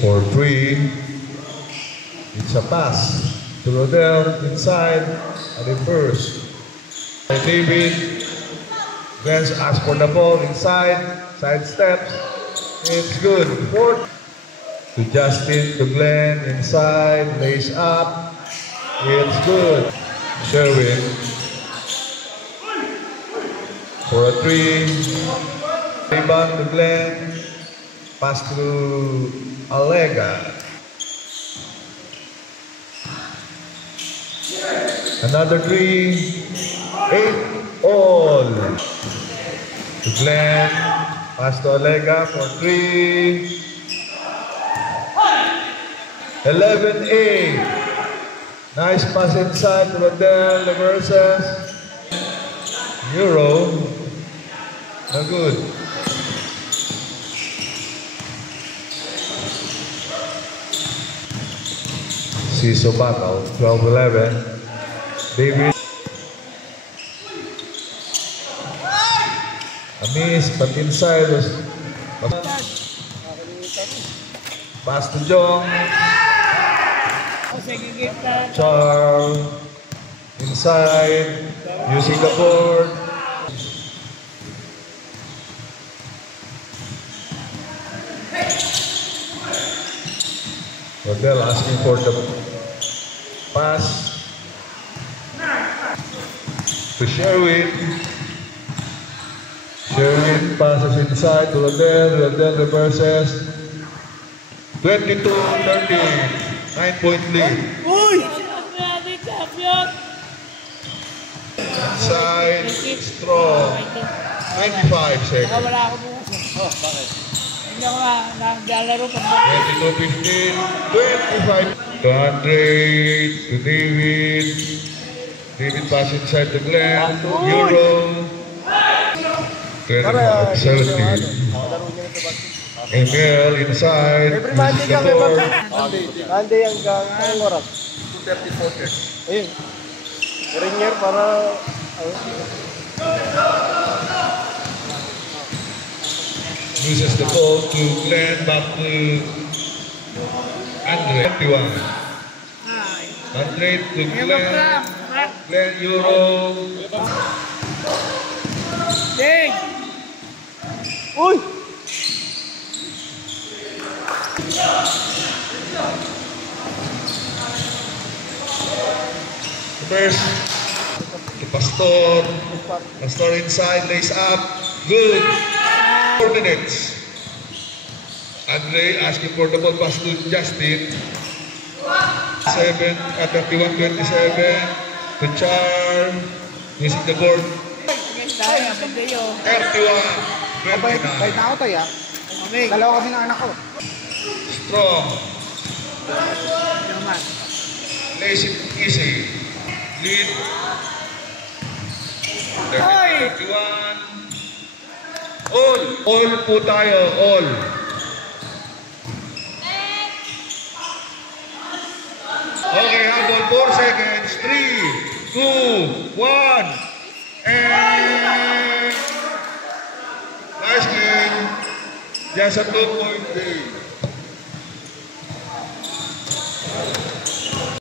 For 3. It's a pass to Rodel inside and reverse. David. Glenn asks for the ball inside. Side steps. It's good. 4. To Justin, to Glenn inside. Lays up. It's good. Sherwin. For a 3. Rebound to Glenn. Pass to Alega. Another 3. 8 all. To Glenn. Pass to Alega for 3. 11-8. Nice pass inside to Rodel. Reverses. Euro. No good. Siso battle. 12-11. David. A miss, but inside was pass to Jong. Charles inside, using the board. Rodel asking for the pass to Sherwin. Sherwin passes inside to Rodel. Rodel reverses. 22-30. 9-point lead. Inside, strong. 95 seconds. Oh, bakit? Hindi ako naglalaro pa. 22-15. 25. To Andre, to David. David pass inside to Glenn. Euro. 25-17. Emil inside. Monday hanggang anong oras? 2:34. Ayun. Ringer para Loses the ball to Glenn, back to Andre. 21. Andre to Glenn. Glenn Euro. Ding! Uy! First to Pastor. Pastor inside, lays up. Good. 4 minutes. Andre asking for the ball, pass to Justin. 31-27. To Char. Using the board. 31-29. Kahit na ako tayo ah. Dalawa kami ng anak ko. Strong. Lays it easy. Lead. 31. All po tayo. All. Okay, habol. 4 seconds. 3, 2, 1. And nice game. Just a 2-point game.